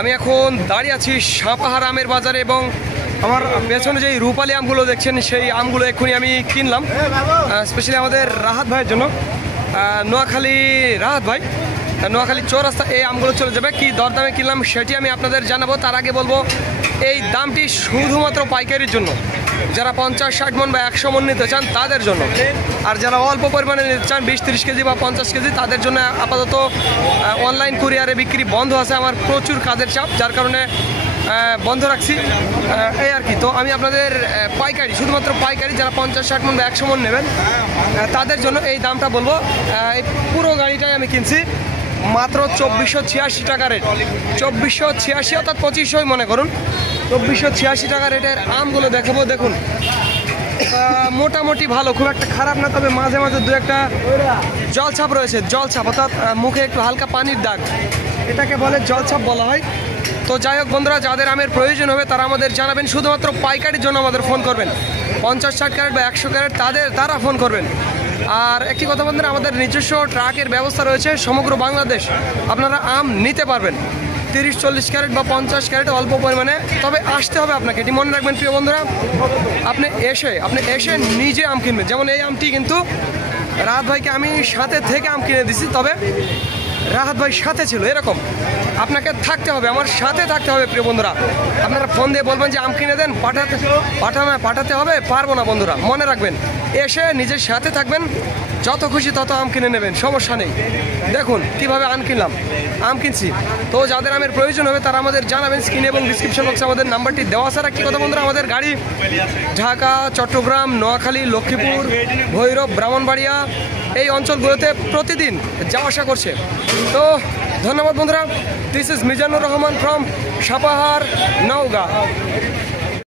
আমি এখন দাঁড়িয়ে আছি সাপাহার আমের বাজারে এবং আমার পেছনে যেই রূপালী আমগুলো দেখছেন সেই আমগুলো এক্ষুনি আমি কিনলাম স্পেশালি আমাদের রাহাত ভাইয়ের জন্য। নোয়াখালী রাহাত ভাই, নোয়াখালী চৌরাস্তা এই আমগুলো চলে যাবে। কি দরদামে কিনলাম সেটি আমি আপনাদের জানাবো। তার আগে বলবো এই দামটি শুধুমাত্র পাইকারির জন্য, যারা 50-60 মন বা 100 মন নিতে চান তাদের জন্য। আর যারা অল্প পরিমাণে নিতে চান 20-30 কেজি বা 50 কেজি তাদের জন্য আপাতত অনলাইন কুরিয়ারে বিক্রি বন্ধ আছে। আমার প্রচুর কাজের চাপ, যার কারণে বন্ধ রাখছি এই আর কি। তো আমি আপনাদের পাইকারি, শুধুমাত্র পাইকারি যারা 50-60 মন বা 100 মন নেবেন তাদের জন্য এই দামটা বলবো। এই পুরো গাড়িটাই আমি কিনছি মাত্র 2486 টাকা রেট। 2486 অর্থাৎ 2500 মনে করুন। 2486 টাকা রেটের আমগুলো দেখাবো। দেখুন মোটামুটি ভালো, খুব একটা খারাপ না, তবে মাঝে মাঝে দু একটা জলছাপ রয়েছে। জলছাপ অর্থাৎ মুখে একটু হালকা পানির দাগ, এটাকে বলে জলছাপ বলা হয়। তো যাই হোক বন্ধুরা, যাদের আমের প্রয়োজন হবে তারা আমাদের জানাবেন। শুধুমাত্র পাইকারির জন্য আমাদের ফোন করবেন। 50-60 ক্যারেট বা 100 ক্যারেট তারা ফোন করবেন। আর একটি কথা বন্ধুরা, আমাদের নিজস্ব ট্রাকের ব্যবস্থা রয়েছে সমগ্র বাংলাদেশ। আপনারা আম নিতে পারবেন 30-40 ক্যারেট বা 50 ক্যারেট অল্প পরিমাণে, তবে আসতে হবে আপনাকে। এটি মনে রাখবেন প্রিয় বন্ধুরা, আপনি এসে নিজে আম কিনবেন। যেমন এই আমটি কিন্তু রাহাত ভাইকে আমি সাথে থেকে আম কিনে দিছি, তবে রাহাত ভাই সাথে ছিল, এরকম আপনাকে থাকতে হবে, আমার সাথে থাকতে হবে প্রিয় বন্ধুরা। আপনারা ফোন দিয়ে বলবেন যে আম কিনে দেন, পাঠাতে হবে, পারবো না বন্ধুরা। মনে রাখবেন, এসে নিজের সাথে থাকবেন, যত খুশি তত আম কিনে নেবেন, সমস্যা নেই। দেখুন কিভাবে আম কিনছি। তো যাদের আমের প্রয়োজন হবে তারা আমাদের জানাবেন। স্ক্রিনে এবং ডিসক্রিপশন বক্সে আমাদের নাম্বারটি দেওয়া আছে। আর একটি কথা বন্ধুরা, আমাদের গাড়ি ঢাকা, চট্টগ্রাম, নোয়াখালী, লক্ষ্মীপুর, ভৈরব, ব্রাহ্মণবাড়িয়া এই অঞ্চলগুলোতে প্রতিদিন যাওয়া আসা করছে। তো ধন্যবাদ বন্ধুরা। This is Mizanur Rahman from Sapahar, Naogaon.